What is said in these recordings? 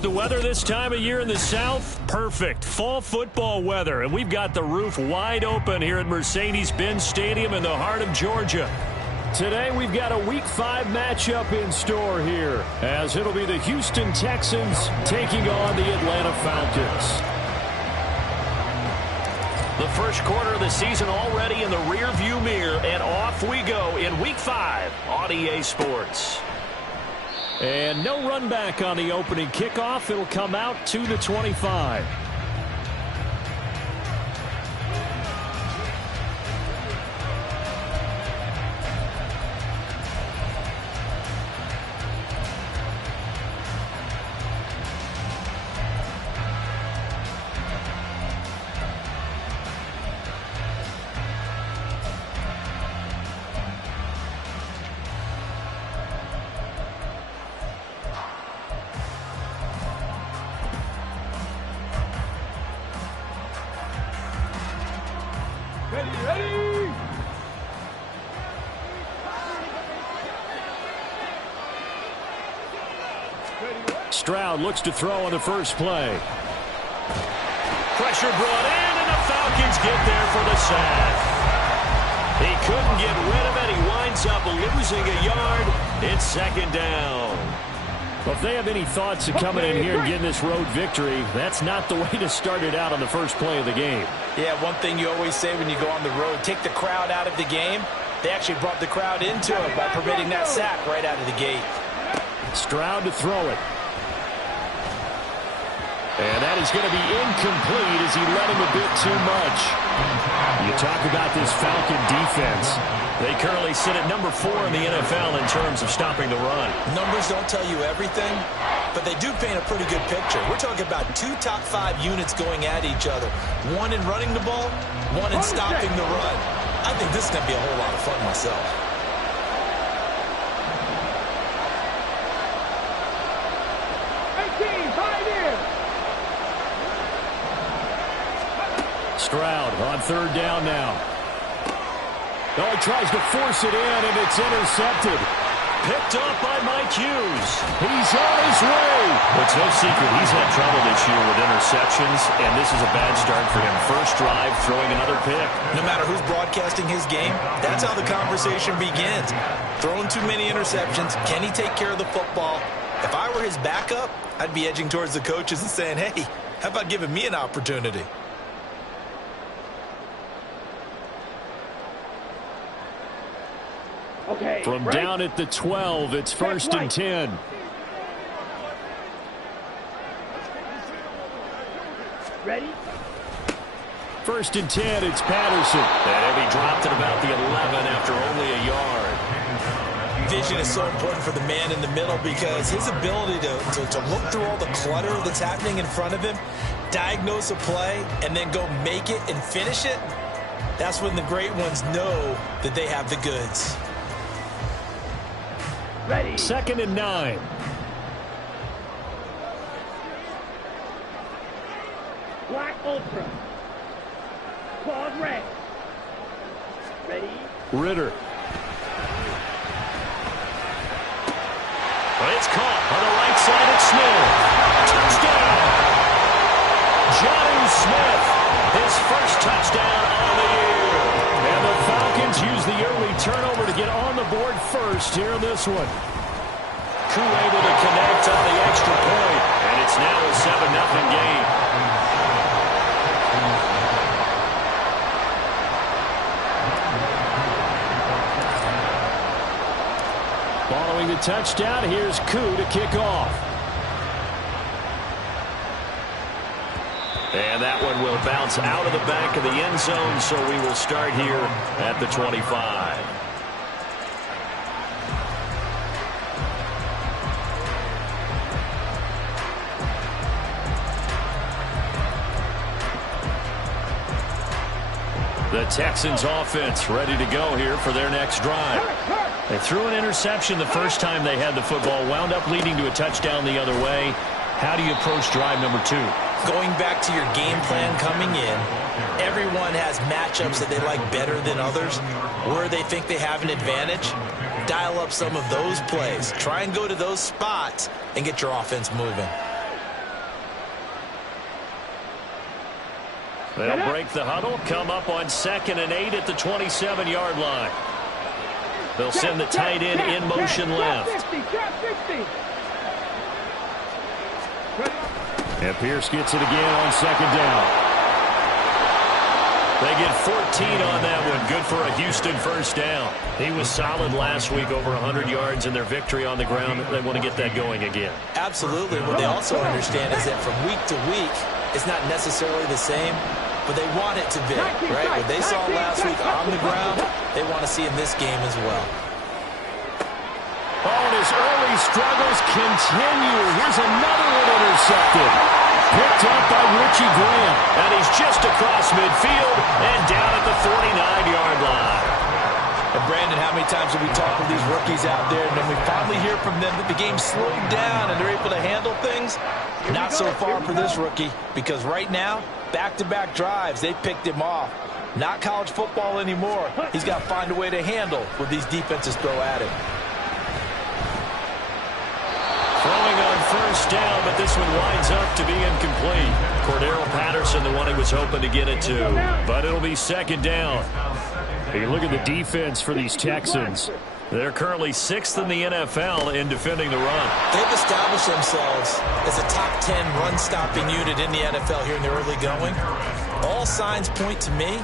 The weather this time of year in the South, perfect. Fall football weather, and we've got the roof wide open here at Mercedes-Benz Stadium in the heart of Georgia. Today we've got a Week 5 matchup in store here, as it'll be the Houston Texans taking on the Atlanta Falcons. The first quarter of the season already in the rear-view mirror, and off we go in Week 5 on EA Sports. And no run back on the opening kickoff. It'll come out to the 25. Stroud looks to throw on the first play. Pressure brought in, and the Falcons get there for the sack. He couldn't get rid of it. He winds up losing a yard. It's second down. Well, if they have any thoughts of coming in here and getting this road victory, that's not the way to start it out on the first play of the game. Yeah, one thing you always say when you go on the road, take the crowd out of the game. They actually brought the crowd into it by permitting that sack right out of the gate. Stroud to throw it. And that is going to be incomplete as he led him a bit too much. You talk about this Falcon defense. They currently sit at number 4 in the NFL in terms of stopping the run. Numbers don't tell you everything, but they do paint a pretty good picture. We're talking about 2 top 5 units going at each other. One in running the ball, one in stopping the run. I think this is going to be a whole lot of fun myself. Stroud on third down now. Oh, he tries to force it in, and it's intercepted. Picked up by Mike Hughes. He's on his way. It's no secret he's had trouble this year with interceptions, and this is a bad start for him. First drive, throwing another pick. No matter who's broadcasting his game, that's how the conversation begins. Throwing too many interceptions. Can he take care of the football? If I were his backup, I'd be edging towards the coaches and saying, hey, how about giving me an opportunity? Okay, from right. Down at the 12, it's first and 10. Ready? First and 10, it's Patterson. And he dropped at about the 11 after only a yard. Vision is so important for the man in the middle because his ability to look through all the clutter that's happening in front of him, diagnose a play, and then go make it and finish it, that's when the great ones know that they have the goods. Ready. Second and 9. Black Ultra. Claws red. Ready. Ritter. But it's caught on the right side at Smith. Touchdown. Jonnu Smith, his first touchdown on the year. And the Falcons use the early turnover to get on the board first here in this one. Koo able to connect on the extra point, and it's now a 7-0 game. Following the touchdown, here's Koo to kick off. And that one will bounce out of the back of the end zone, so we will start here at the 25. The Texans offense ready to go here for their next drive. They threw an interception the first time they had the football, wound up leading to a touchdown the other way. How do you approach drive number 2? Going back to your game plan coming in, everyone has matchups that they like better than others, where they think they have an advantage. Dial up some of those plays. Try and go to those spots and get your offense moving. They'll break the huddle, come up on 2nd and 8 at the 27-yard line. They'll send the tight end in motion left. And Pierce gets it again on 2nd down. They get 14 on that one. Good for a Houston first down. He was solid last week, over 100 yards in their victory on the ground. They want to get that going again. Absolutely. What they also understand is that from week to week, it's not necessarily the same, but they want it to be, right? What they saw last week on the ground, they want to see in this game as well. Oh, and his early struggles continue. Here's another one intercepted. Picked up by Richie Graham. And he's just across midfield and down at the 49-yard line. And Brandon, how many times have we talked with these rookies out there, and then we finally hear from them that the game slowed down and they're able to handle things? Not so far for this rookie, because right now, back-to-back drives, they picked him off. Not college football anymore. He's got to find a way to handle what these defenses throw at him. Throwing on first down, but this one winds up to be incomplete. Cordero Patterson, the one he was hoping to get it to, but it'll be 2nd down. You look at the defense for these Texans. They're currently 6th in the NFL in defending the run. They've established themselves as a top 10 run-stopping unit in the NFL here in the early going. All signs point to me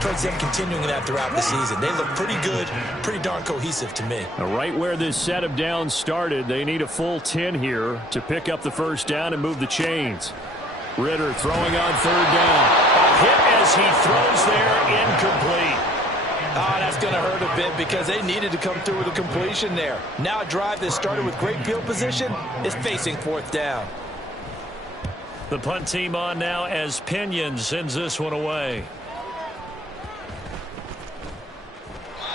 towards them continuing that throughout the season. They look pretty good, pretty darn cohesive to me. Right where this set of downs started, they need a full 10 here to pick up the first down and move the chains. Ritter throwing on 3rd down. A hit as he throws there, incomplete. Oh, that's going to hurt a bit because they needed to come through with a completion there. Now a drive that started with great field position is facing 4th down. The punt team on now as Pinion sends this one away.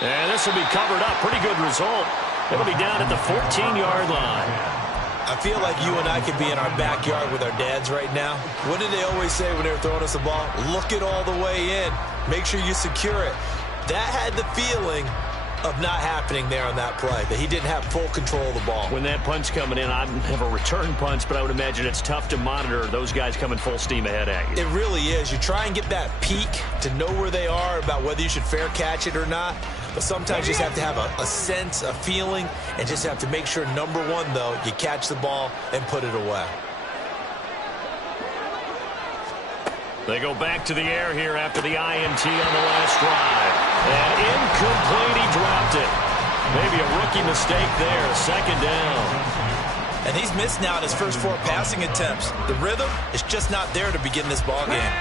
And this will be covered up. Pretty good result. It'll be down at the 14-yard line. I feel like you and I could be in our backyard with our dads right now. What did they always say when they were throwing us the ball? Look it all the way in. Make sure you secure it. That had the feeling of not happening there on that play, that he didn't have full control of the ball. When that punch coming in, I don't have a return punch, but I would imagine it's tough to monitor those guys coming full steam ahead at you. It really is. You try and get that peek to know where they are, about whether you should fair catch it or not. But sometimes you just have to have a sense, a feeling, and just have to make sure, number one, though, you catch the ball and put it away. They go back to the air here after the INT on the last drive. And incomplete, he dropped it. Maybe a rookie mistake there, 2nd down. And he's missed now in his first 4 passing attempts. The rhythm is just not there to begin this ball game.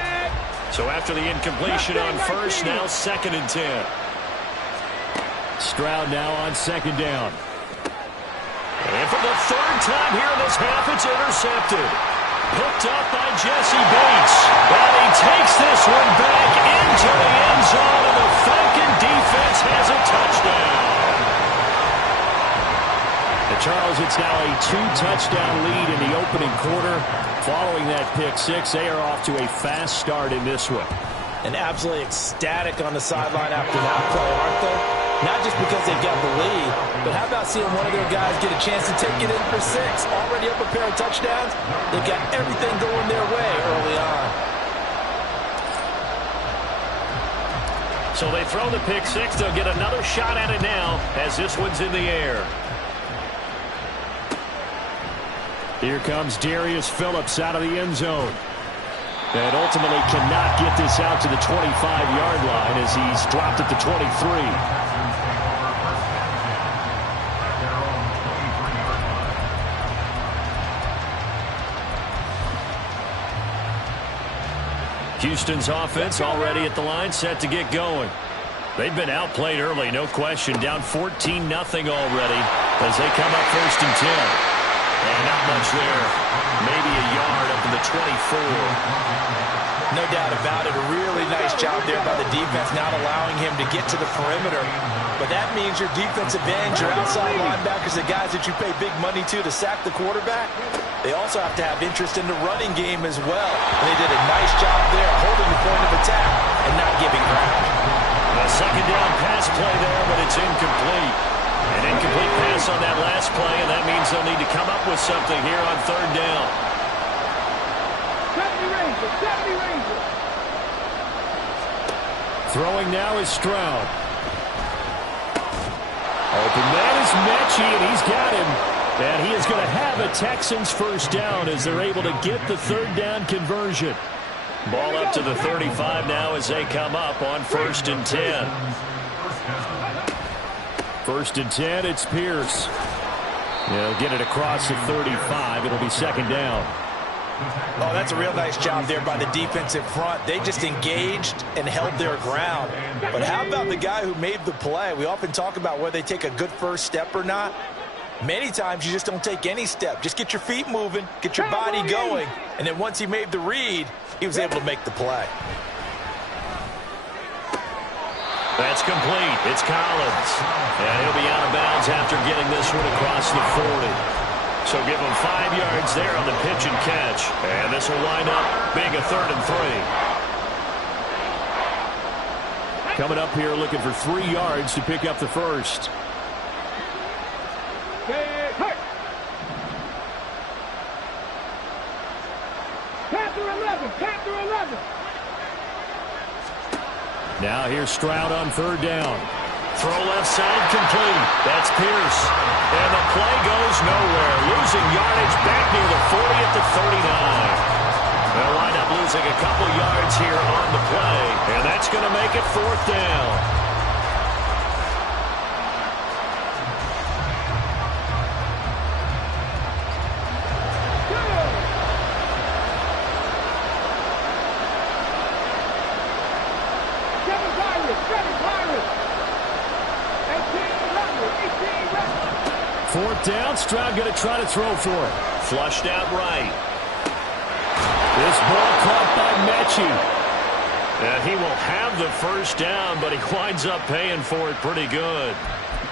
So after the incompletion on first, now 2nd and 10. Stroud now on 2nd down. And for the 3rd time here in this half, it's intercepted. Picked up by Jesse Bates. And he takes this one back into the end zone, and the Falcon defense has a touchdown. And Charles, it's now a 2-touchdown lead in the opening quarter. Following that pick six, they are off to a fast start in this one. And absolutely ecstatic on the sideline after that play, aren't they? Not just because they've got the lead, but how about seeing one of their guys get a chance to take it in for 6? Already up a pair of touchdowns. They've got everything going their way early on. So they throw the pick six. They'll get another shot at it now as this one's in the air. Here comes Darius Phillips out of the end zone. And ultimately cannot get this out to the 25-yard line as he's dropped at the 23. Houston's offense already at the line, set to get going. They've been outplayed early, no question. Down 14-0 already as they come up 1st and 10. And not much there. Maybe a yard up to the 24. No doubt about it. A really nice job there by the defense, not allowing him to get to the perimeter. But that means your defensive ends, your outside linebackers, the guys that you pay big money to sack the quarterback, they also have to have interest in the running game as well. And they did a nice job there holding the point of attack and not giving ground. A 2nd down pass play there, but it's incomplete. An incomplete pass on that last play, and that means they'll need to come up with something here on 3rd down. Throwing now is Stroud. Open man is Mechie, and he's got him. And he is going to have a Texans first down as they're able to get the third down conversion. Ball up to the 35 now as they come up on 1st and 10. 1st and 10, it's Pierce. He'll get it across the 35. It'll be 2nd down. Oh, that's a real nice job there by the defensive front. They just engaged and held their ground. But how about the guy who made the play? We often talk about whether they take a good first step or not. Many times you just don't take any step. Just get your feet moving, get your body going, and then once he made the read, he was able to make the play. That's complete. It's Collins. And he'll be out of bounds after getting this one across the 40. So give him 5 yards there on the pitch and catch. And this will wind up being a 3rd and 3. Coming up here looking for 3 yards to pick up the first. Panther 11. Now here's Stroud on 3rd down. Throw left side complete. That's Pierce. And the play goes nowhere. Losing yardage back near the 40 at the 39. They'll wind up losing a couple yards here on the play. And that's going to make it 4th down. Down, Stroud going to try to throw for it. Flushed out right. This ball caught by Mechie. And he will have the first down, but he winds up paying for it pretty good.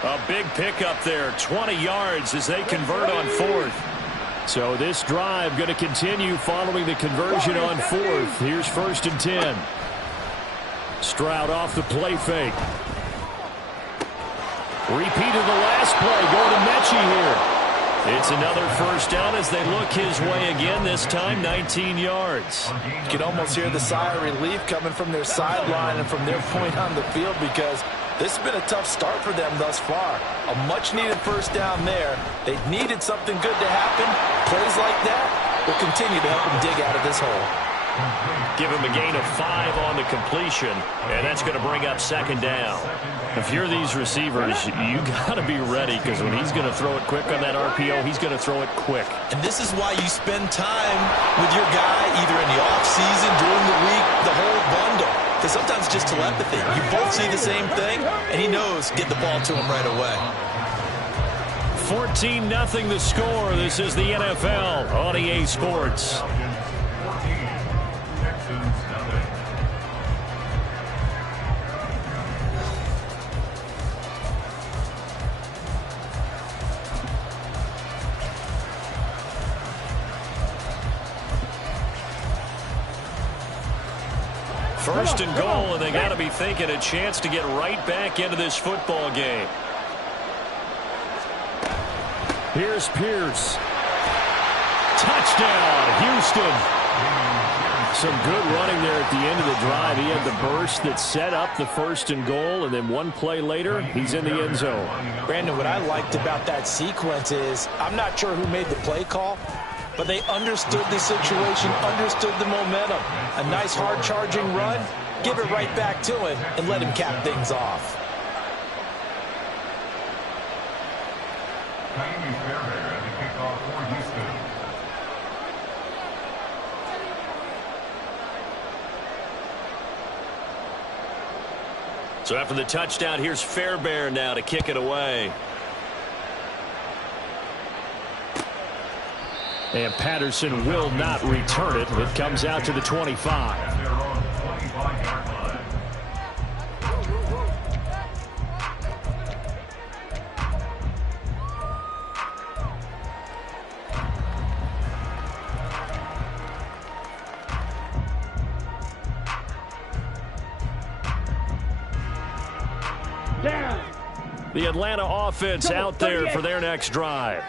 A big pickup there, 20 yards as they convert on 4th. So this drive going to continue following the conversion on 4th. Here's 1st and 10. Stroud off the play fake. Repeat of the last play, going to Mechie here. It's another first down as they look his way again, this time 19 yards. You can almost hear the sigh of relief coming from their sideline and from their point on the field because this has been a tough start for them thus far. A much-needed first down there. They needed something good to happen. Plays like that will continue to help them dig out of this hole. Give him a gain of 5 on the completion, and that's going to bring up 2nd down. If you're these receivers, you got to be ready because when he's going to throw it quick on that RPO, he's going to throw it quick. And this is why you spend time with your guy either in the offseason, during the week, the whole bundle. Because sometimes just telepathy. You both see the same thing, and he knows get the ball to him right away. 14-0 the score. This is the NFL on EA Sports. First and goal, and they got to be thinking a chance to get right back into this football game. Here's Pierce. Touchdown, Houston. Some good running there at the end of the drive. He had the burst that set up the 1st and goal, and then one play later, he's in the end zone. Brandon, what I liked about that sequence is I'm not sure who made the play call, but they understood the situation, understood the momentum. A nice hard-charging run, give it right back to him, and let him cap things off. So after the touchdown, here's Fairbairn now to kick it away. And Patterson will not return it. It comes out to the 25. The Atlanta offense out there for their next drive.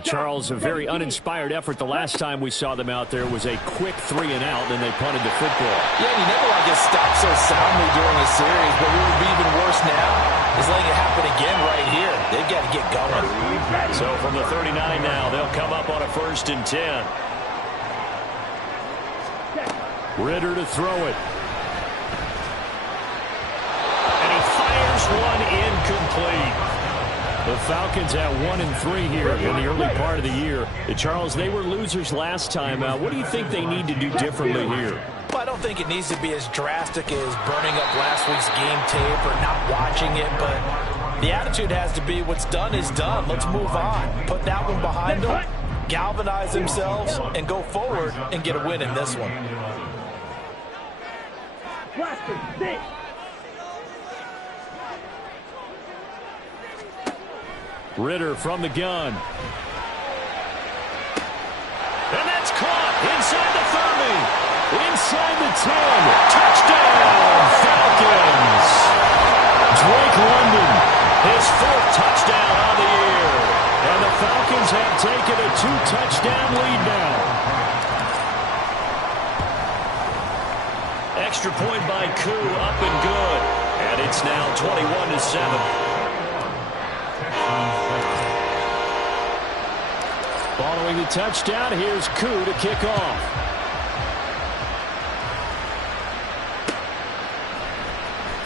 Charles, a very uninspired effort the last time we saw them out there was a quick 3 and out, and they punted the football. Yeah, you never want to get stopped so soundly during a series, but what would be even worse now is letting it happen again right here. They've got to get going. So from the 39 now, they'll come up on a 1st and 10. Ritter to throw it. And he fires one incomplete. The Falcons have 1 and 3 here in the early part of the year. Charles, they were losers last time. What do you think they need to do differently here? Well, I don't think it needs to be as drastic as burning up last week's game tape or not watching it, but the attitude has to be what's done is done. Let's move on. Put that one behind them, galvanize themselves, and go forward and get a win in this one. Blaster, six. Ritter from the gun. And that's caught inside the 30. Inside the 10. Touchdown, Falcons. Drake London, his 4th touchdown on the year. And the Falcons have taken a 2-touchdown lead now. Extra point by Koo, up and good. And it's now 21-7. Following the touchdown, here's Koo to kick off.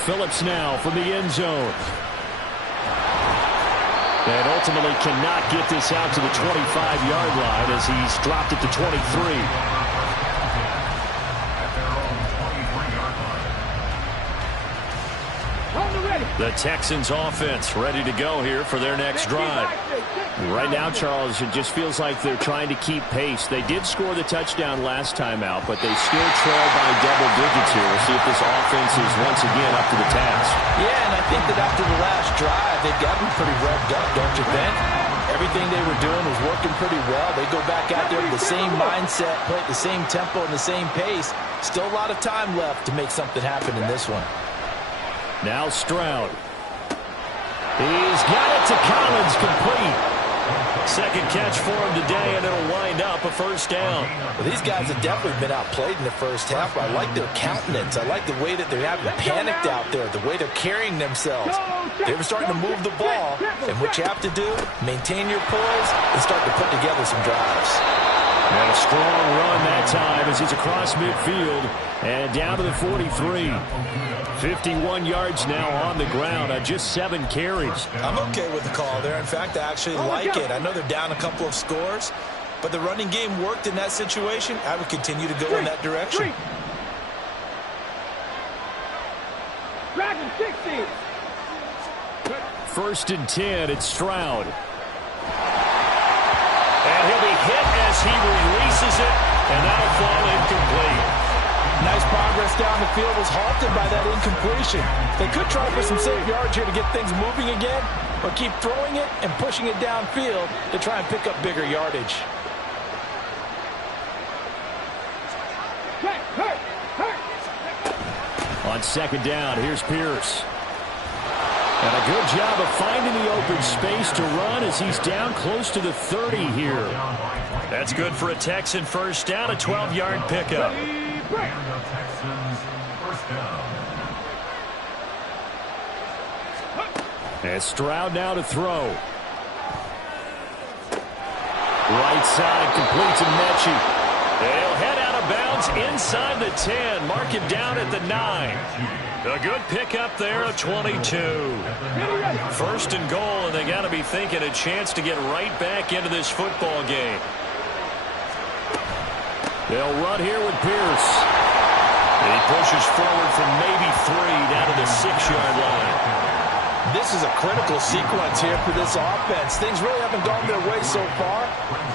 Phillips now from the end zone. And ultimately cannot get this out to the 25-yard line as he's dropped it to 23. The Texans offense ready to go here for their next drive. Right now, Charles, it just feels like they're trying to keep pace. They did score the touchdown last time out, but they still trail by double digits here. We'll see if this offense is once again up to the task. Yeah, and I think that after the last drive, they've got to be pretty revved up, don't you think? Everything they were doing was working pretty well. They go back out there with the same mindset, play at the same tempo and the same pace. Still a lot of time left to make something happen in this one. Now Stroud. He's got it to Collins, complete. Second catch for him today, and it'll wind up a 1st down. Well, these guys have definitely been outplayed in the first half. I like their countenance. I like the way that they're having panicked out there, the way they're carrying themselves. They were starting to move the ball, and what you have to do, maintain your poise and start to put together some drives. And a strong run that time as he's across midfield and down to the 43. 51 yards now on the ground on just 7 carries. I'm okay with the call there. In fact, I actually like it. I know they're down a couple of scores, but the running game worked in that situation. I would continue to go in that direction. Dragon 60. 1st and 10, it's Stroud. And he'll be hit as he releases it, and that'll fall incomplete. Nice progress down the field was halted by that incompletion. They could try for some safe yards here to get things moving again, or keep throwing it and pushing it downfield to try and pick up bigger yardage. On 2nd down, here's Pierce. And a good job of finding the open space to run as he's down close to the 30 here. That's good for a Texan 1st down, a 12-yard pickup. And Stroud now to throw. Right side complete to Mechie. They'll head out of bounds inside the 10. Mark him down at the 9. A good pickup there of 22. 1st and goal, and they got to be thinking a chance to get right back into this football game. They'll run here with Pierce. And he pushes forward from maybe 3 down to the 6-yard line. This is a critical sequence here for this offense. Things really haven't gone their way so far.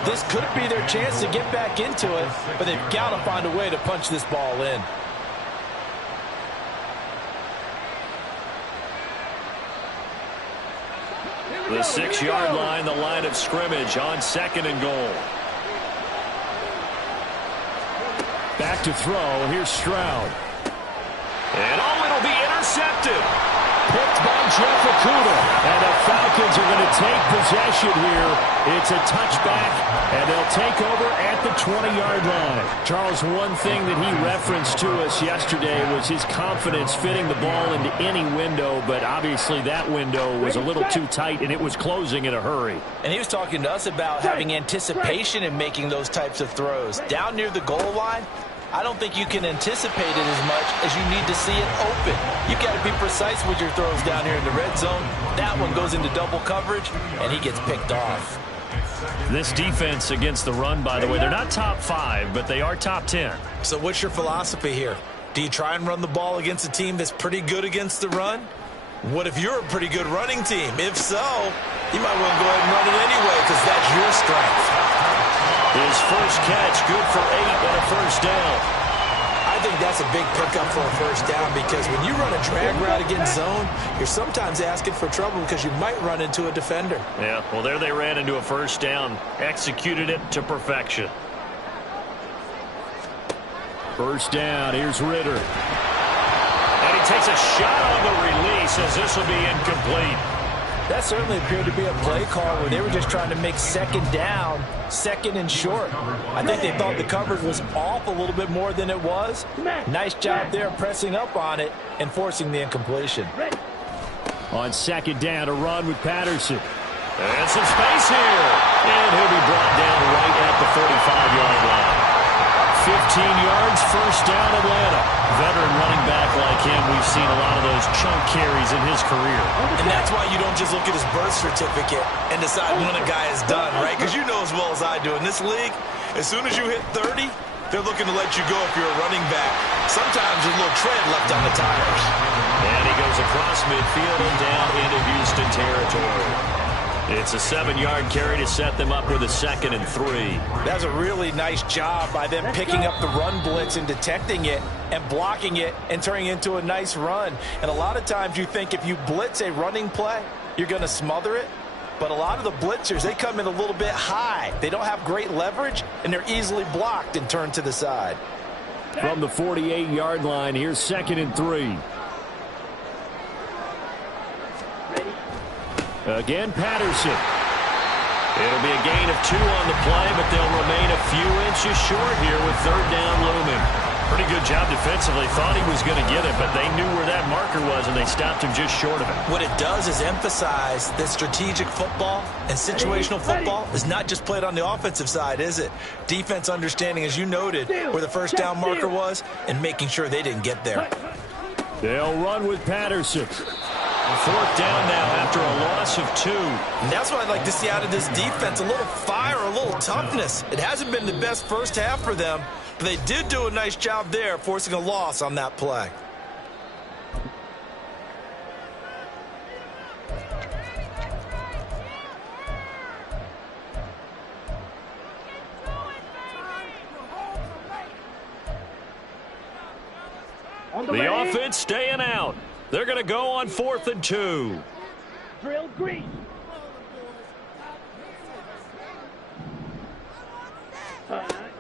This could be their chance to get back into it, but they've got to find a way to punch this ball in. The 6-yard line, the line of scrimmage on 2nd and goal. Back to throw. Here's Stroud. And it'll be intercepted. Picked by Jeff Okudah. And the Falcons are going to take possession here. It's a touchback, and they'll take over at the 20-yard line. Charles, one thing that he referenced to us yesterday was his confidence fitting the ball into any window, but obviously that window was a little too tight, and it was closing in a hurry. And he was talking to us about having anticipation in making those types of throws. Down near the goal line, I don't think you can anticipate it as much as you need to see it open. You got to be precise with your throws down here in the red zone. That one goes into double coverage, and he gets picked off. This defense against the run, by the way, they're not top 5, but they are top 10. So what's your philosophy here? Do you try and run the ball against a team that's pretty good against the run? What if you're a pretty good running team? If so, you might want to go ahead and run it anyway because that's your strength. His first catch, good for 8 and a first down. I think that's a big pickup for a first down because when you run a drag route against zone, you're sometimes asking for trouble because you might run into a defender. Yeah, well, there they ran into a first down, executed it to perfection. First down, here's Ritter. And he takes a shot on the release as this will be incomplete. That certainly appeared to be a play call where they were just trying to make second down, second and short. I think they thought the coverage was off a little bit more than it was. Nice job there pressing up on it and forcing the incompletion. On second down, a run with Patterson. And some space here. And he'll be brought down right at the 45-yard line. 15 yards, first down, Atlanta. Veteran running back like him, we've seen a lot of those chunk carries in his career. And that's why you don't just look at his birth certificate and decide when a guy is done, right? Because you know as well as I do, in this league, as soon as you hit 30, they're looking to let you go if you're a running back. Sometimes there's a little tread left on the tires. And he goes across midfield and down into Houston territory. It's a 7-yard carry to set them up with a 2nd and 3. That's a really nice job by them picking up the run blitz and detecting it and blocking it and turning it into a nice run. And a lot of times you think if you blitz a running play, you're going to smother it. But a lot of the blitzers, they come in a little bit high. They don't have great leverage, and they're easily blocked and turned to the side. From the 48-yard line, here's 2nd and 3. Again, Patterson. It'll be a gain of 2 on the play, but they'll remain a few inches short here with 3rd down looming. Pretty good job defensively. Thought he was going to get it, but they knew where that marker was, and they stopped him just short of it. What it does is emphasize that strategic football and situational football is not just played on the offensive side, is it? Defense understanding, as you noted, where the first down marker was and making sure they didn't get there. They'll run with Patterson. 4th down now after a loss of 2. And that's what I'd like to see out of this defense, a little fire, a little toughness. It hasn't been the best first half for them, but they did do a nice job there forcing a loss on that play. The offense staying out. They're going to go on 4th and 2. Drill green.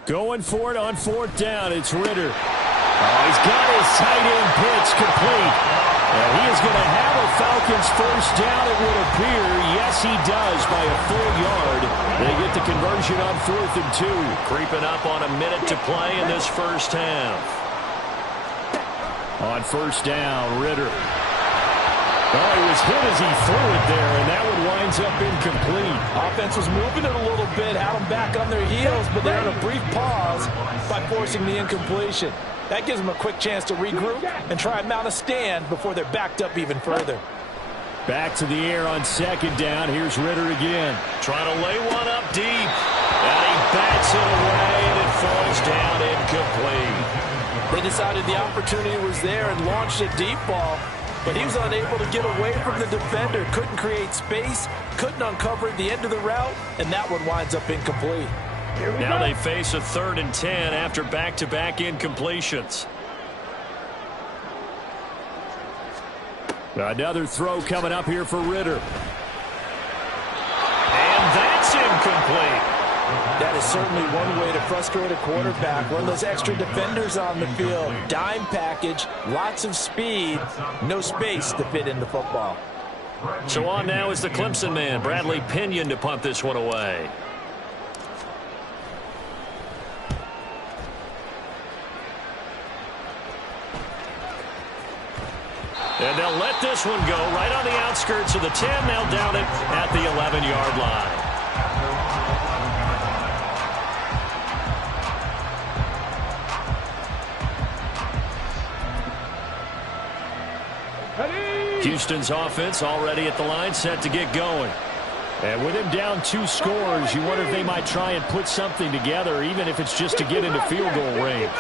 Going for it on 4th down. It's Ritter. Oh, he's got his tight end pitch complete. And he is going to have a Falcons first down, it would appear. Yes, he does by a full yard. They get the conversion on 4th and 2. Creeping up on a minute to play in this first half. On first down, Ritter. Oh, he was hit as he threw it there, and that one winds up incomplete. Offense was moving it a little bit, had them back on their heels, but they're in a brief pause by forcing the incompletion. That gives them a quick chance to regroup and try and mount a stand before they're backed up even further. Back to the air on 2nd down. Here's Ritter again. Trying to lay one up deep. And he bats it away, and it falls down incomplete. They decided the opportunity was there and launched a deep ball, but he was unable to get away from the defender. Couldn't create space, couldn't uncover the end of the route, and that one winds up incomplete. Now they face a 3rd and 10 after back-to-back incompletions. Another throw coming up here for Ritter. And that's incomplete. That is certainly one way to frustrate a quarterback. Run those extra defenders on the field. Dime package, lots of speed, no space to fit in the football. So on now is the Clemson man, Bradley Pinion, to punt this one away. And they'll let this one go right on the outskirts of the 10. They'll down it at the 11-yard line. Houston's offense already at the line, set to get going. And with him down 2 scores, you wonder if they might try and put something together, even if it's just to get into field goal range.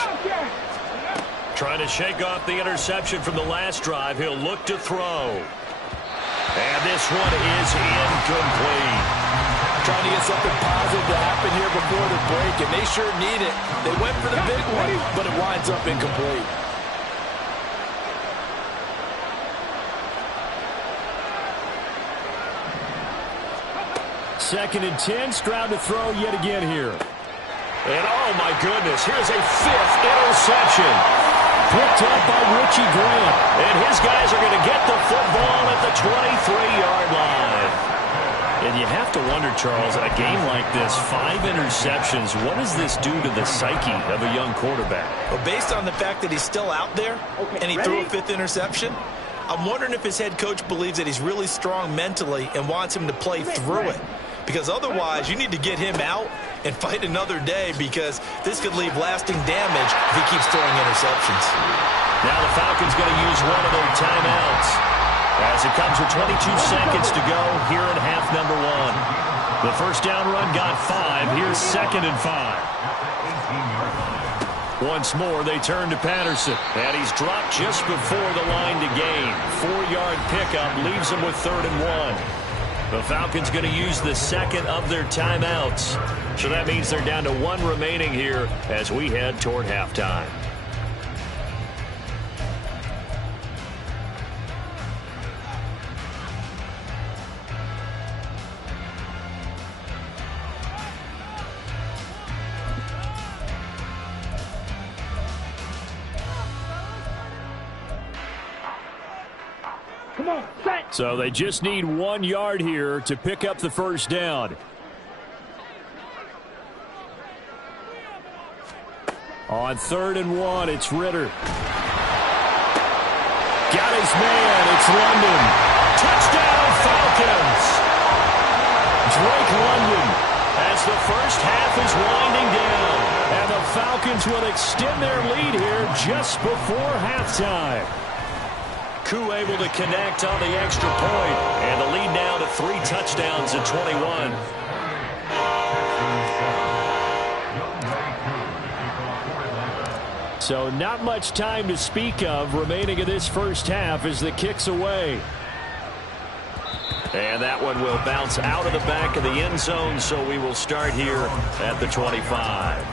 Trying to shake off the interception from the last drive. He'll look to throw. And this one is incomplete. Trying to get something positive to happen here before the break, and they sure need it. They went for the big one, but it winds up incomplete. Second and 10, Stroud to throw yet again here. And oh my goodness, here's a 5th interception. Picked up by Richie Grant. And his guys are going to get the football at the 23-yard line. And you have to wonder, Charles, in a game like this, 5 interceptions, what does this do to the psyche of a young quarterback? Well, based on the fact that he's still out there and he threw a 5th interception, I'm wondering if his head coach believes that he's really strong mentally and wants him to play through it. Because otherwise, you need to get him out and fight another day, because this could leave lasting damage if he keeps throwing interceptions. Now the Falcons going to use one of their timeouts as it comes with 22 seconds to go here in half number 1. The first down run got 5. Here's 2nd and 5. Once more, they turn to Patterson, and he's dropped just before the line to gain. 4-yard pickup leaves him with 3rd and 1. The Falcons going to use the 2nd of their timeouts. So that means they're down to 1 remaining here as we head toward halftime. Come on, set. So they just need 1 yard here to pick up the first down. On 3rd and 1, it's Ritter. Got his man. It's London. Touchdown, Falcons. Drake London as the first half is winding down. And the Falcons will extend their lead here just before halftime. Koo able to connect on the extra point, and the lead now to 3 touchdowns at 21. So not much time to speak of remaining in this first half as the kick's away. And that one will bounce out of the back of the end zone, so we will start here at the 25.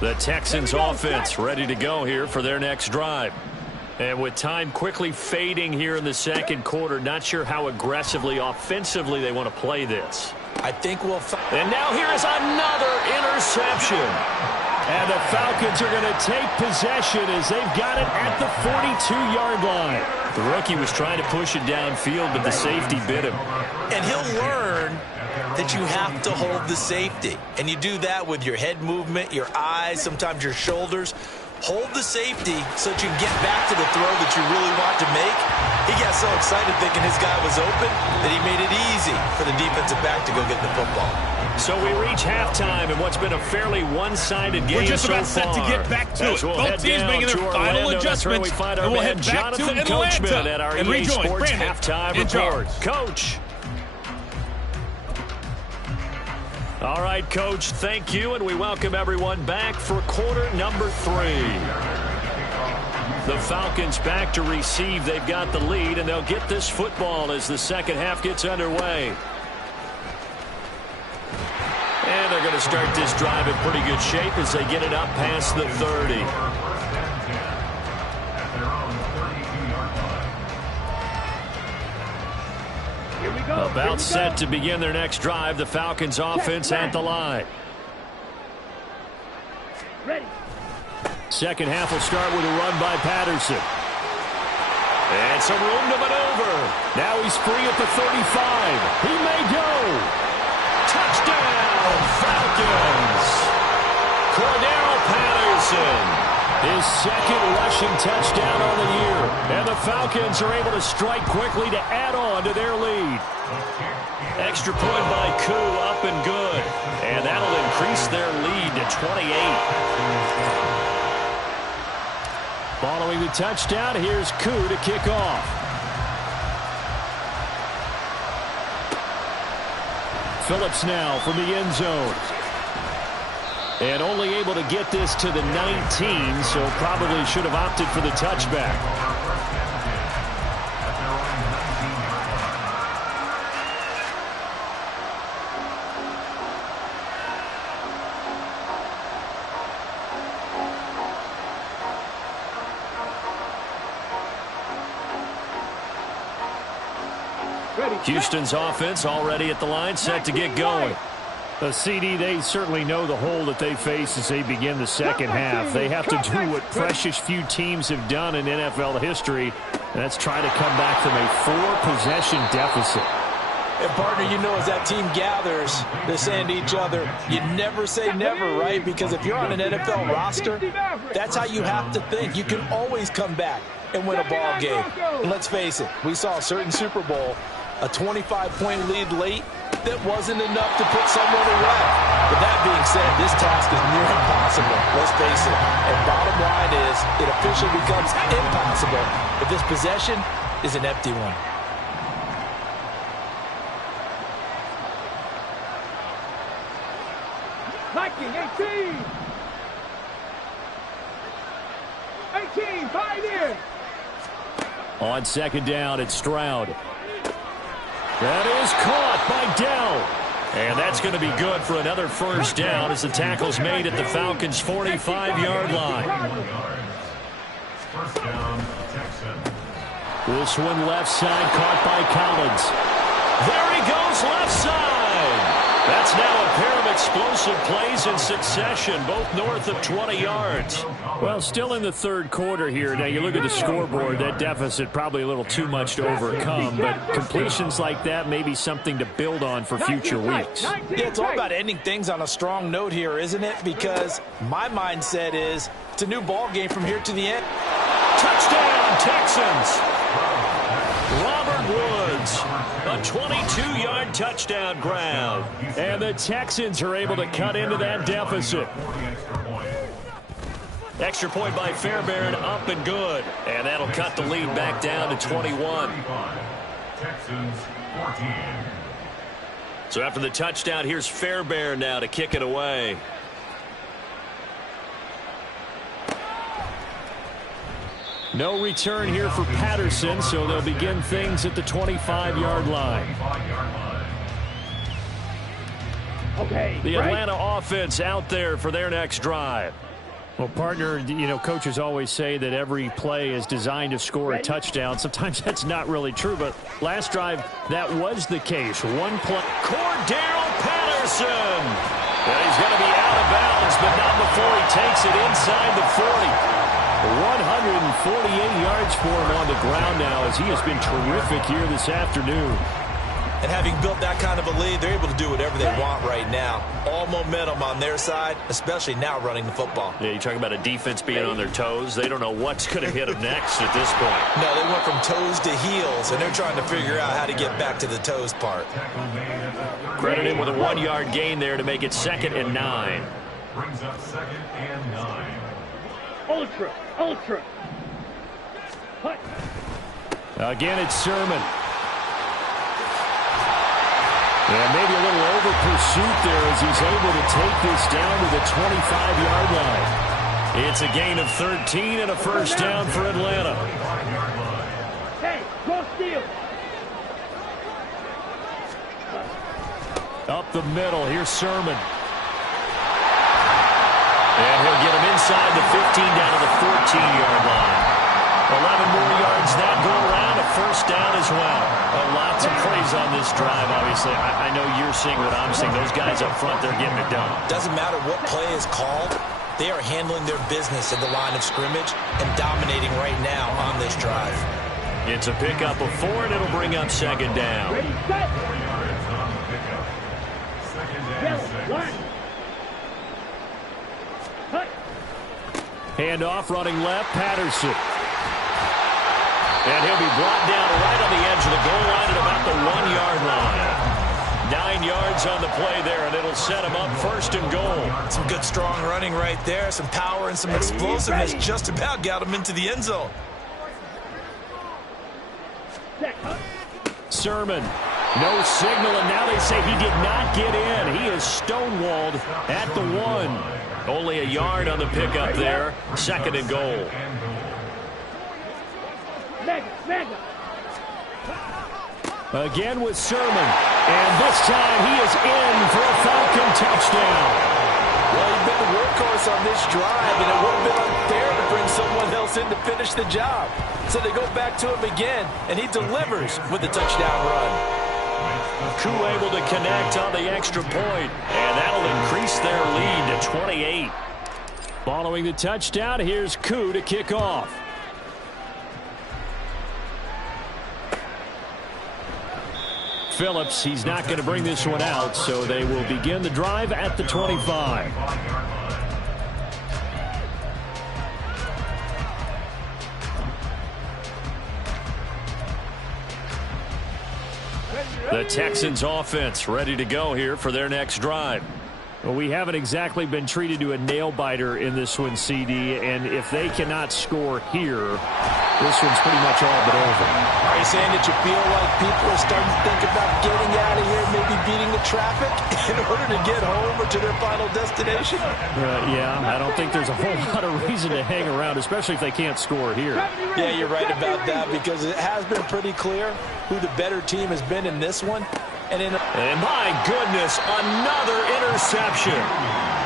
The Texans offense ready to go here for their next drive. And with time quickly fading here in the second quarter, not sure how aggressively, offensively they want to play this. I think we'll... And now here is another interception. And the Falcons are going to take possession as they've got it at the 42-yard line. The rookie was trying to push it downfield, but the safety bit him. And he'll learn that you have to hold the safety. And you do that with your head movement, your eyes, sometimes your shoulders. Hold the safety so that you can get back to the throw that you really want to make. He got so excited thinking his guy was open that he made it easy for the defensive back to go get the football. So we reach halftime in what's been a fairly one-sided game. We're just about so set to get back to it. We'll Both teams making their final adjustments. And we'll head back to Atlanta at our and EA rejoin Sports Brandon halftime in report. charge. Coach. All right, Coach, thank you, and we welcome everyone back for quarter number 3. The Falcons back to receive. They've got the lead, and they'll get this football as the second half gets underway. going to start this drive in pretty good shape as they get it up past the 30. About set to begin their next drive. The Falcons offense at the line. Ready. Second half will start with a run by Patterson. And some room to maneuver. Now he's free at the 35. He may go. Touchdown, Falcons. Cordell Patterson. His second rushing touchdown on the year. And the Falcons are able to strike quickly to add on to their lead. Extra point by Koo, up and good. And that'll increase their lead to 28. Following the touchdown, here's Koo to kick off. Phillips now from the end zone. And only able to get this to the 19, so probably should have opted for the touchback. Houston's offense already at the line, set to get going. CD, they certainly know the hole that they face as they begin the second half. They have to do what precious few teams have done in NFL history, and that's try to come back from a 4-possession deficit. And, partner, you know, as that team gathers, they're saying to each other, you never say never, right? Because if you're on an NFL roster, that's how you have to think. You can always come back and win a ball game. And let's face it, we saw a certain Super Bowl, a 25-point lead late, that wasn't enough to put someone away. But that being said, this task is near impossible. Let's face it. And bottom line is, it officially becomes impossible if this possession is an empty one. Viking 18, 5 in. On second down, it's Stroud. That is caught by Dell. And that's going to be good for another first down as the tackle's made at the Falcons' 45-yard line. This one left side, caught by Collins. There he goes, left side. That's now a pair of explosive plays in succession, both north of 20 yards. Well, still in the third quarter here. Now, you look at the scoreboard, that deficit probably a little too much to overcome, but completions like that may be something to build on for future weeks. Yeah, it's all about ending things on a strong note here, isn't it? Because my mindset is it's a new ball game from here to the end. Touchdown, Texans! Robert Woods, a 22-yard touchdown grab. And the Texans are able to cut into that deficit. Extra point by Fairbairn, up and good. And that'll cut the lead back down to 21. So after the touchdown, here's Fairbairn now to kick it away. No return here for Patterson, so they'll begin things at the 25-yard line. Okay. The Atlanta offense out there for their next drive. Well, partner, you know, coaches always say that every play is designed to score a touchdown. Sometimes that's not really true, but last drive, that was the case. One play. Cordell Patterson. Well, he's going to be out of bounds, but not before he takes it inside the 40. 148 yards for him on the ground now as he has been terrific here this afternoon. And having built that kind of a lead, they're able to do whatever they want right now. All momentum on their side, especially now running the football. Yeah, you talk about a defense being on their toes. They don't know what's going to hit them next at this point. No, they went from toes to heels, and they're trying to figure out how to get back to the toes part. Credit him with a 1-yard gain there to make it 2nd and 9. Brings up 2nd and 9. Ultra. Hut. Again, it's Sermon. And maybe a little over pursuit there as he's able to take this down to the 25-yard line. It's a gain of 13 and a first down for Atlanta. Hey, go steal. Up the middle, here's Sermon. And he'll get him inside the 15 down to the 14-yard line. 11 more yards that go around, a first down as well. Lots of plays on this drive, obviously. I know you're seeing what I'm seeing. Those guys up front, they're getting it done. Doesn't matter what play is called. They are handling their business at the line of scrimmage and dominating right now on this drive. It's a pickup of 4, and it'll bring up second down. Ready, set. Yellow, line. Hut. Handoff, running left, Patterson. And he'll be brought down right on the edge of the goal line at about the 1-yard line. 9 yards on the play there, and it'll set him up first and goal. Some good, strong running right there. Some power and some explosiveness just about got him into the end zone. Sermon, no signal, and now they say he did not get in. He is stonewalled at the 1. Only a yard on the pickup there. Second and goal. Again with Sermon, and this time he is in for a Falcon touchdown. Well, he's been the workhorse on this drive, and it would have been unfair to bring someone else in to finish the job. So they go back to him again, and he delivers with the touchdown run. Koo able to connect on the extra point, and that'll increase their lead to 28. Following the touchdown, here's Koo to kick off. Phillips, he's not going to bring this one out, so they will begin the drive at the 25. The Texans offense ready to go here for their next drive. Well, we haven't exactly been treated to a nail-biter in this one, CD, and if they cannot score here, this one's pretty much all but over. Are you saying that you feel like people are starting to think about getting out of here, maybe beating the traffic in order to get home or to their final destination? Yeah, I don't think there's a whole lot of reason to hang around, especially if they can't score here. Yeah, you're right about that, because it has been pretty clear who the better team has been in this one. And my goodness, another interception.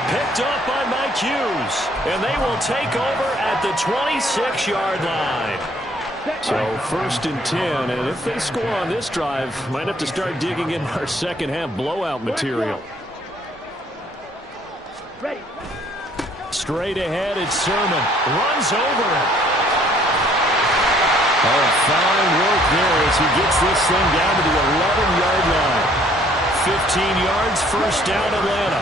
Picked up by Mike Hughes. And they will take over at the 26-yard line. So first and 10, and if they score on this drive, might have to start digging in our second half blowout material. Straight ahead, it's Sermon. Runs over it. Oh, fine work there as he gets this thing down to the 11-yard line. 15 yards, first down, Atlanta.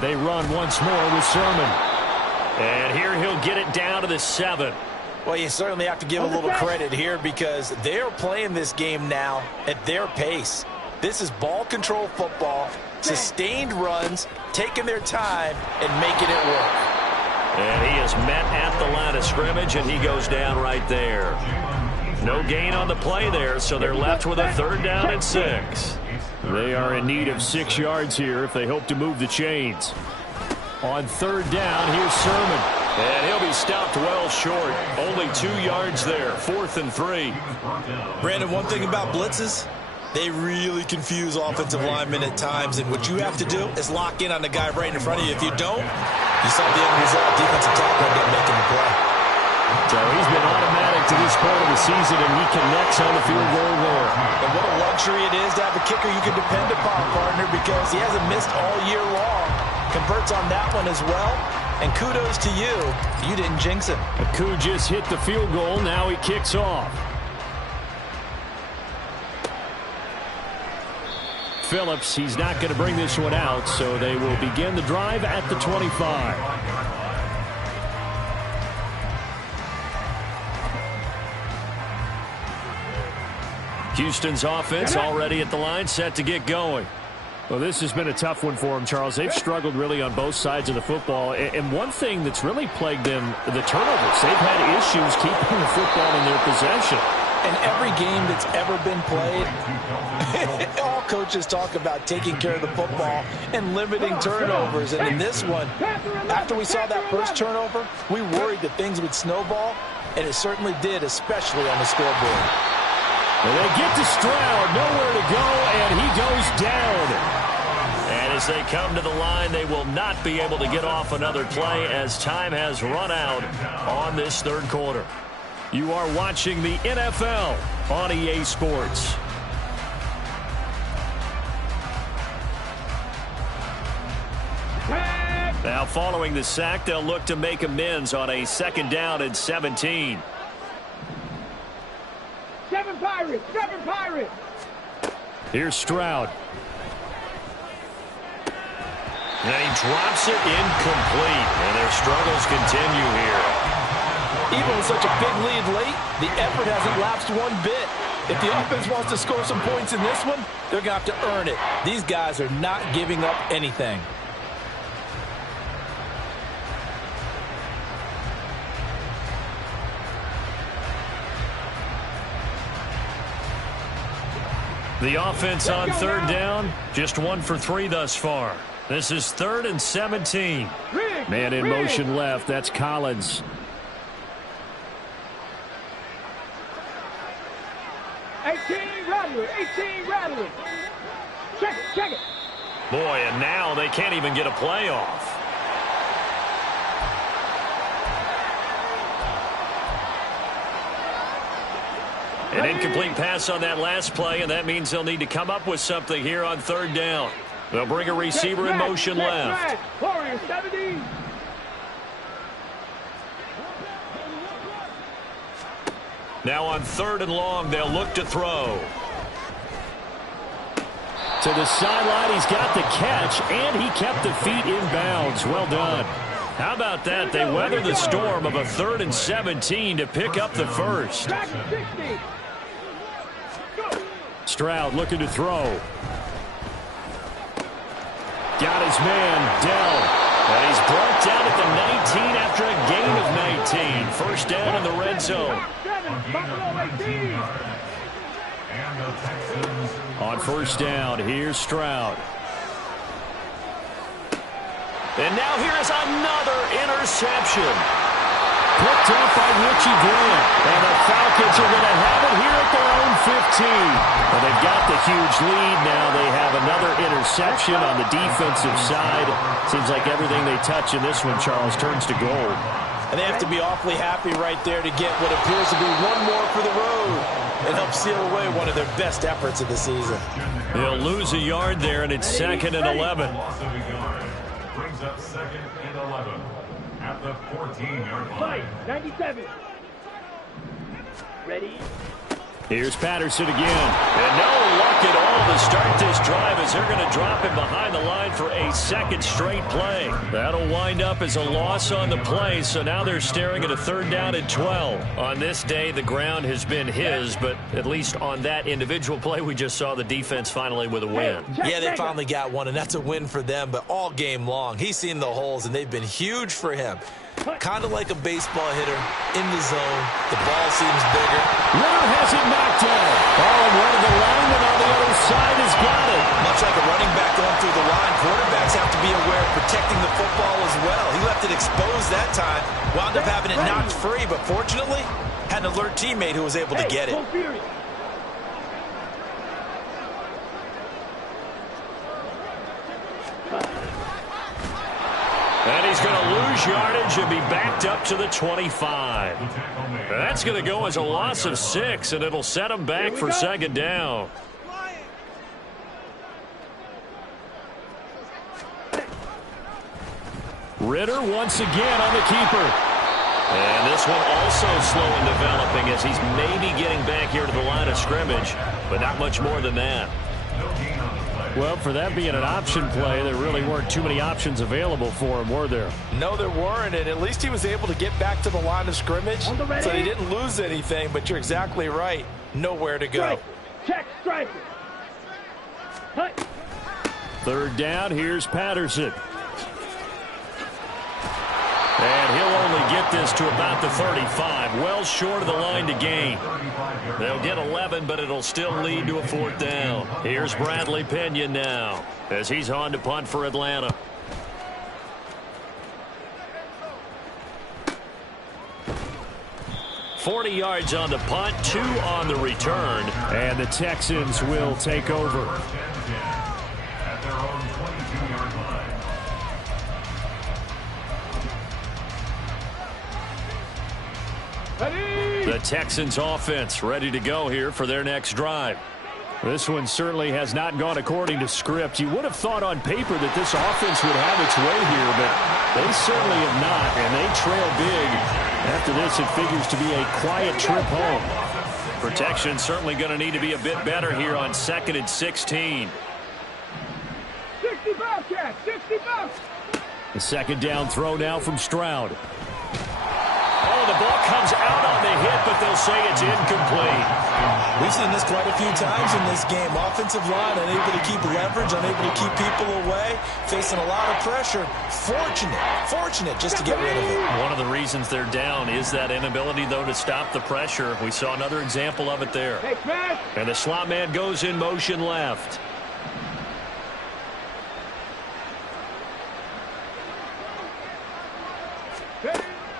They run once more with Sermon. And here he'll get it down to the 7. Well, you certainly have to give a little credit here because they're playing this game now at their pace. This is ball control football, sustained runs, taking their time, and making it work. And he is met at the line of scrimmage, and he goes down right there. No gain on the play there, so they're left with a third down and 6. They are in need of 6 yards here if they hope to move the chains. On third down, here's Sermon. And he'll be stopped well short. Only 2 yards there, 4th and 3. Brandon, one thing about blitzes, they really confuse offensive linemen at times, and what you have to do is lock in on the guy right in front of you. If you don't, you saw the end result. Defensive tackle ended up making the play. So he's been automatic to this part of the season, and he connects on the field goal there. And what a luxury it is to have a kicker you can depend upon, partner, because he hasn't missed all year long. Converts on that one as well. And kudos to you. You didn't jinx him. Koo just hit the field goal. Now he kicks off. Phillips, he's not going to bring this one out, so they will begin the drive at the 25. Houston's offense already at the line, set to get going. Well, this has been a tough one for them, Charles. They've struggled really on both sides of the football. And one thing that's really plagued them, the turnovers. They've had issues keeping the football in their possession. And every game that's ever been played, all coaches talk about taking care of the football and limiting turnovers. And in this one, after we saw that first turnover, we worried that things would snowball, and it certainly did, especially on the scoreboard. And they get to Stroud, nowhere to go, and he goes down. And as they come to the line, they will not be able to get off another play as time has run out on this third quarter. You are watching the NFL on EA Sports. Now following the sack, they'll look to make amends on a 2nd down and 17. Seven Pirates! Here's Stroud. And he drops it incomplete, and their struggles continue here. Even with such a big lead late, the effort hasn't lapsed one bit. If the offense wants to score some points in this one, they're going to have to earn it. These guys are not giving up anything. The offense on 3rd down, just 1 for 3 thus far. This is 3rd and 17. Man in motion left. That's Collins. 18 Rattler. Check it. Boy, and now they can't even get a play off. An incomplete pass on that last play, and that means they'll need to come up with something here on 3rd down. They'll bring a receiver in motion left. Warriors 70. Now on 3rd and long, they'll look to throw. To the sideline, he's got the catch, and he kept the feet in bounds. Well done. How about that? They weather the storm of a 3rd and 17 to pick up the first. Stroud looking to throw. Got his man, Dell. And he's brought down at the 19 after a gain of 19. First down in the red zone. On 1st down, here's Stroud. And now here's another interception. Picked up by Richie Grant. And the Falcons are going to have it here at their own 15. Well, they've got the huge lead now. They have another interception on the defensive side. Seems like everything they touch in this one, Charles, turns to gold. And they have to be awfully happy right there to get what appears to be one more for the road and help seal away one of their best efforts of the season. They'll lose a yard there, and it's 2nd and 11. Brings up 2nd and 11 at the 14-yard line. 97. Ready? Here's Patterson again. And no luck at all to start this drive as they're going to drop him behind the line for a 2nd straight play. That'll wind up as a loss on the play, so now they're staring at a 3rd down and 12. On this day, the ground has been his, but at least on that individual play, we just saw the defense finally with a win. Yeah, they finally got one, and that's a win for them, but all game long, he's seen the holes, and they've been huge for him. Kind of like a baseball hitter in the zone. The ball seems bigger. Ritter has it knocked down. Oh, and one of the linemen on the other side has got it. Much like a running back going through the line, quarterbacks have to be aware of protecting the football as well. He left it exposed that time, wound up having it knocked free, but fortunately, had an alert teammate who was able to get it. And he's going to lose yardage and be backed up to the 25. That's going to go as a loss of 6, and it'll set him back for 2nd down. Ritter once again on the keeper. And this one also slow in developing as he's maybe getting back here to the line of scrimmage, but not much more than that. Well, for that being an option play, there really weren't too many options available for him, were there? No, there weren't, and at least he was able to get back to the line of scrimmage, so he didn't lose anything, but you're exactly right. Nowhere to go. Check, strike. 3rd down, here's Patterson. And he'll only get this to about the 35, well short of the line to gain. They'll get 11, but it'll still lead to a 4th down. Here's Bradley Pinion now as he's on to punt for Atlanta. 40 yards on the punt, 2 on the return. And the Texans will take over. First and 10 at their own 22-yard line. Ready. The Texans offense ready to go here for their next drive. This one certainly has not gone according to script. You would have thought on paper that this offense would have its way here, but they certainly have not, and they trail big. After this, it figures to be a quiet trip home. Protection certainly going to need to be a bit better here on 2nd and 16. 60 Bobcat, 60 bucks. The second down throw now from Stroud. Oh, the ball comes out on the hit, but they'll say it's incomplete. We've seen this quite a few times in this game. Offensive line unable to keep leverage, unable to keep people away, facing a lot of pressure. Fortunate just to get rid of it. One of the reasons they're down is that inability, though, to stop the pressure. We saw another example of it there. Hey, smash. And the slot man goes in motion left.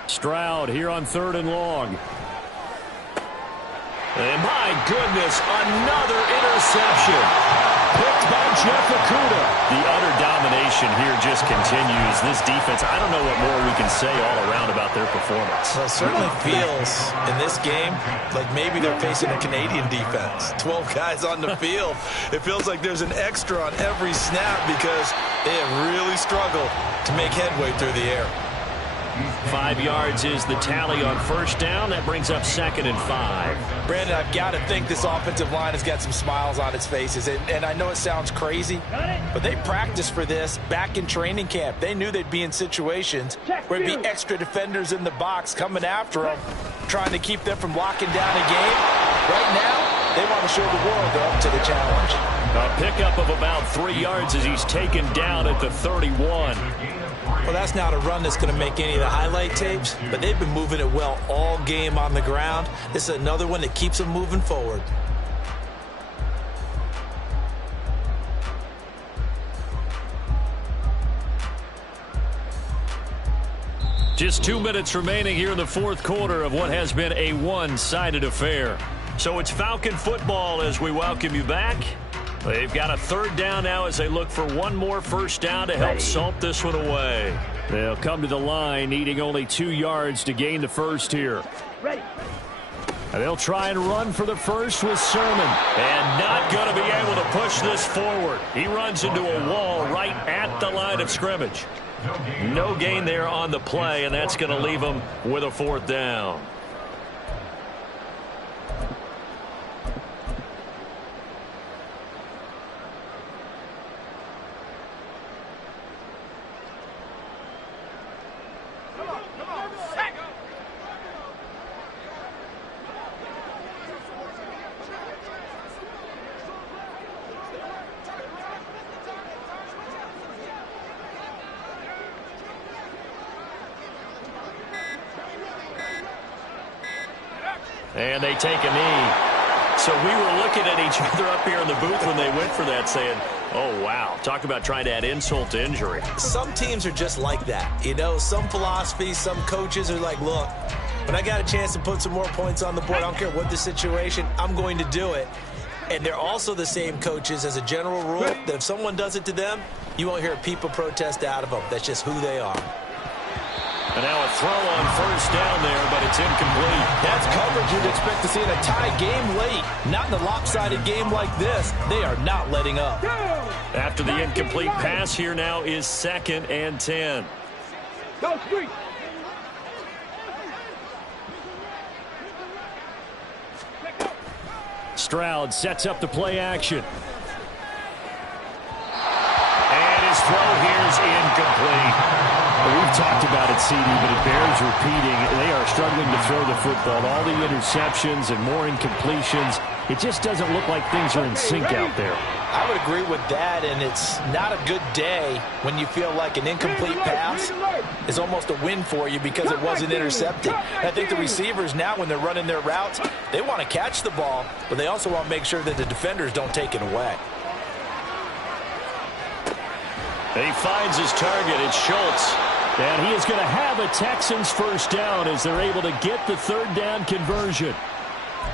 Stroud here on 3rd and long. And my goodness, another interception. Picked by Jeff Okudah. The utter domination here just continues. This defense, I don't know what more we can say all around about their performance. Well, it certainly feels in this game like maybe they're facing a Canadian defense. 12 guys on the field. It feels like there's an extra on every snap because they have really struggled to make headway through the air. 5 yards is the tally on 1st down. That brings up 2nd and 5. Brandon, I've got to think this offensive line has got some smiles on its faces. And I know it sounds crazy, but they practiced for this back in training camp. They knew they'd be in situations where it'd be extra defenders in the box coming after them, trying to keep them from locking down a game. Right now, they want to show the world they're up to the challenge. A pickup of about 3 yards as he's taken down at the 31. Well, that's not a run that's going to make any of the highlight tapes, but they've been moving it well all game on the ground. This is another one that keeps them moving forward. Just 2 minutes remaining here in the 4th quarter of what has been a one-sided affair. So it's Falcon football as we welcome you back. They've got a 3rd down now as they look for one more 1st down to help salt this one away. They'll come to the line needing only 2 yards to gain the 1st here. Ready. And they'll try and run for the 1st with Sermon. And not going to be able to push this forward. He runs into a wall right at the line of scrimmage. No gain there on the play, and that's going to leave him with a 4th down. And they take a knee. So we were looking at each other up here in the booth when they went for that saying, oh, wow. Talk about trying to add insult to injury. Some teams are just like that. You know, some philosophies, some coaches are like, look, when I got a chance to put some more points on the board, I don't care what the situation, I'm going to do it. And they're also the same coaches as a general rule that if someone does it to them, you won't hear people protest out of them. That's just who they are. And now a throw on 1st down there, but it's incomplete. That's coverage you'd expect to see in a tie game late. Not in a lopsided game like this. They are not letting up. After the incomplete pass, here now is 2nd and 10. Go street. Stroud sets up the play action. And his throw here is incomplete. We've talked about it, CD, but it bears repeating. They are struggling to throw the football. All the interceptions and more incompletions. It just doesn't look like things are in sync out there. I would agree with that, and it's not a good day when you feel like an incomplete pass is almost a win for you because it wasn't intercepted. And I think the receivers now, when they're running their routes, they want to catch the ball, but they also want to make sure that the defenders don't take it away. And he finds his target. It's Schultz. And he is going to have a Texans first down as they're able to get the third down conversion.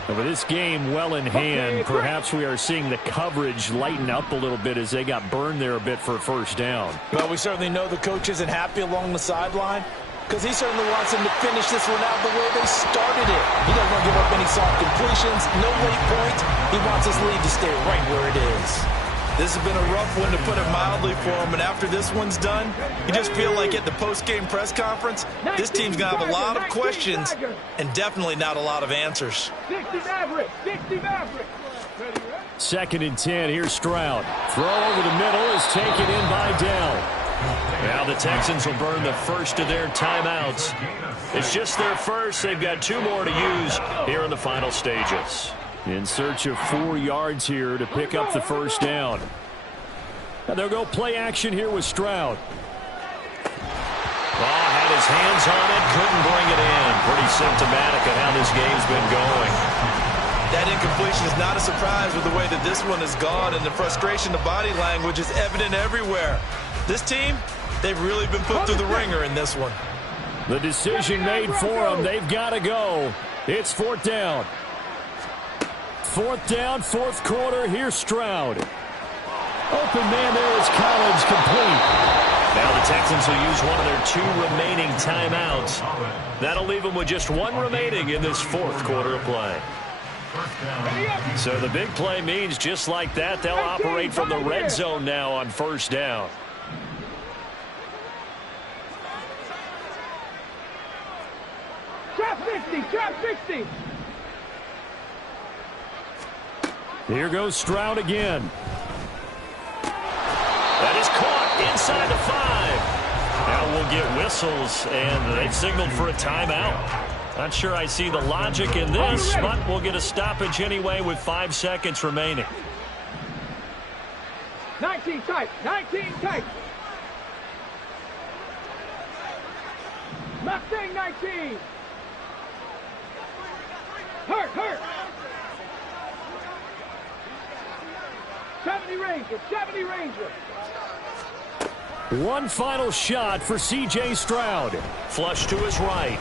And with this game well in hand, perhaps we are seeing the coverage lighten up a little bit as they got burned there a bit for a first down. Well, we certainly know the coach isn't happy along the sideline because he certainly wants them to finish this one out the way they started it. He doesn't want to give up any soft completions, no late points. He wants his lead to stay right where it is. This has been a rough one, to put it mildly, for him. And after this one's done, you just feel like at the post-game press conference, this team's going to have a lot of questions and definitely not a lot of answers. 60 Maverick. 60 Maverick. 2nd and 10. Here's Stroud. Throw over the middle is taken in by Dell. Now the Texans will burn the first of their timeouts. It's just their first. They've got 2 more to use here in the final stages. In search of 4 yards here to pick up the first down. And they'll go play action here with Stroud. Had his hands on it, couldn't bring it in. Pretty symptomatic of how this game's been going. That incompletion is not a surprise with the way that this one has gone, and the frustration, the body language is evident everywhere. This team, they've really been put through the ringer in this one. The decision made for them. They've got to go. It's 4th down. 4th down, 4th quarter. Here's Stroud. Open man there is Collins, complete. Now the Texans will use one of their 2 remaining timeouts. That'll leave them with just 1 remaining in this 4th quarter of play. So the big play means just like that, they'll operate from the red zone now on first down. Trap 60. Trap 60. Here goes Stroud again. That is caught inside the 5. Now we'll get whistles, and they've signaled for a timeout. Not sure I see the logic in this, but we'll get a stoppage anyway with 5 seconds remaining. 19 tight. 19 tight. Mustang 19. Hurt. 70 Ranger. 70 Ranger. One final shot for C.J. Stroud. Flush to his right.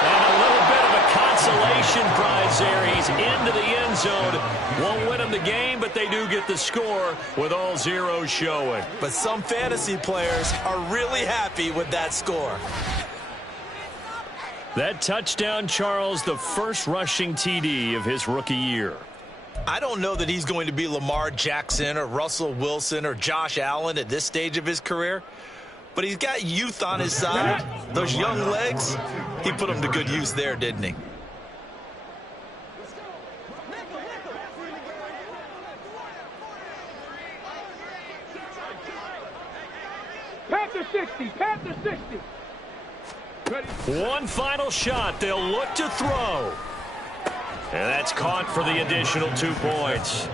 And a little bit of a consolation prize there. He's into the end zone. Won't win him the game, but they do get the score with all zeros showing. But some fantasy players are really happy with that score. That touchdown, Charles, the first rushing TD of his rookie year. I don't know that he's going to be Lamar Jackson or Russell Wilson or Josh Allen at this stage of his career, but he's got youth on his side. Those young legs, he put them to good use there, didn't he? Panther 60. Panther 60. One final shot. They'll look to throw. And that's caught for the additional 2 points.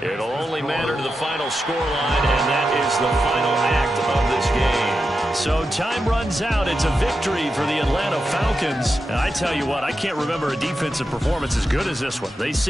It'll only matter to the final scoreline, and that is the final act of this game. So time runs out. It's a victory for the Atlanta Falcons. And I tell you what, I can't remember a defensive performance as good as this one. They seem